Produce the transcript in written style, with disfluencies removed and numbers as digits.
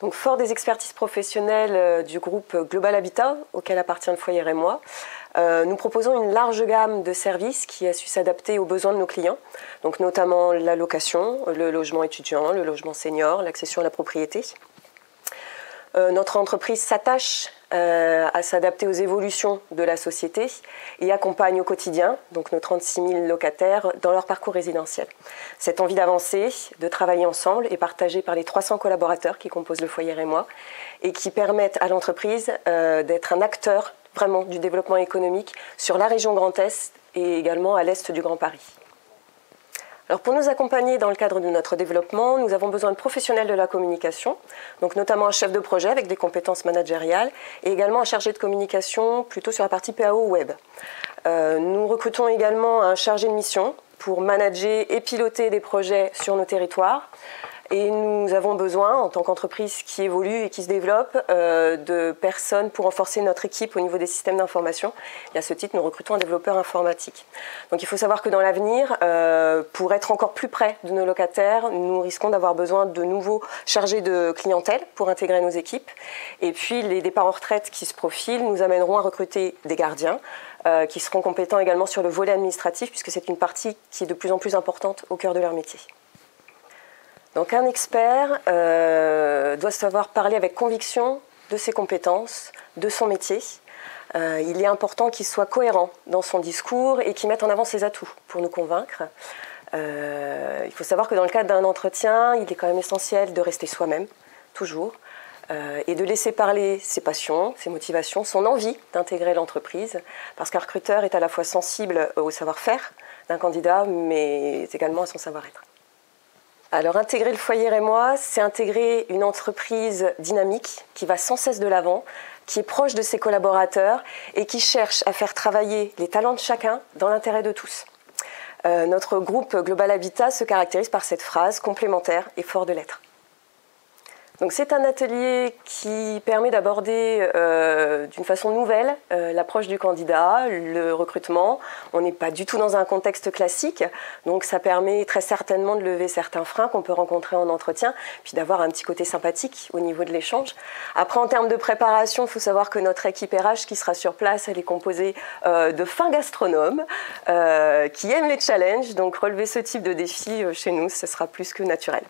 Donc, fort des expertises professionnelles du groupe Global Habitat, auquel appartient le foyer Rémois, nous proposons une large gamme de services qui a su s'adapter aux besoins de nos clients, donc notamment la location, le logement étudiant, le logement senior, l'accession à la propriété. Notre entreprise s'attache à s'adapter aux évolutions de la société et accompagne au quotidien donc nos 36 000 locataires dans leur parcours résidentiel. Cette envie d'avancer, de travailler ensemble est partagée par les 300 collaborateurs qui composent le foyer Rémois et qui permettent à l'entreprise d'être un acteur vraiment du développement économique sur la région Grand Est et également à l'Est du Grand Paris. Alors pour nous accompagner dans le cadre de notre développement, nous avons besoin de professionnels de la communication, donc notamment un chef de projet avec des compétences managériales et également un chargé de communication plutôt sur la partie PAO web. Nous recrutons également un chargé de mission pour manager et piloter des projets sur nos territoires. Et nous avons besoin, en tant qu'entreprise qui évolue et qui se développe, de personnes pour renforcer notre équipe au niveau des systèmes d'information. Et à ce titre, nous recrutons un développeur informatique. Donc il faut savoir que dans l'avenir, pour être encore plus près de nos locataires, nous risquons d'avoir besoin de nouveaux chargés de clientèle pour intégrer nos équipes. Et puis les départs en retraite qui se profilent nous amèneront à recruter des gardiens, qui seront compétents également sur le volet administratif, puisque c'est une partie qui est de plus en plus importante au cœur de leur métier. Donc un expert doit savoir parler avec conviction de ses compétences, de son métier. Il est important qu'il soit cohérent dans son discours et qu'il mette en avant ses atouts pour nous convaincre. Il faut savoir que dans le cadre d'un entretien, il est quand même essentiel de rester soi-même, toujours, et de laisser parler ses passions, ses motivations, son envie d'intégrer l'entreprise, parce qu'un recruteur est à la fois sensible au savoir-faire d'un candidat, mais également à son savoir-être. Alors intégrer le foyer Rémois, c'est intégrer une entreprise dynamique qui va sans cesse de l'avant, qui est proche de ses collaborateurs et qui cherche à faire travailler les talents de chacun dans l'intérêt de tous. Notre groupe Global Habitat se caractérise par cette phrase complémentaire et fort de lettres. Donc c'est un atelier qui permet d'aborder d'une façon nouvelle l'approche du candidat, le recrutement. On n'est pas du tout dans un contexte classique, donc ça permet très certainement de lever certains freins qu'on peut rencontrer en entretien, puis d'avoir un petit côté sympathique au niveau de l'échange. Après, en termes de préparation, il faut savoir que notre équipe RH qui sera sur place, elle est composée de fins gastronomes qui aiment les challenges, donc relever ce type de défi chez nous, ce sera plus que naturel.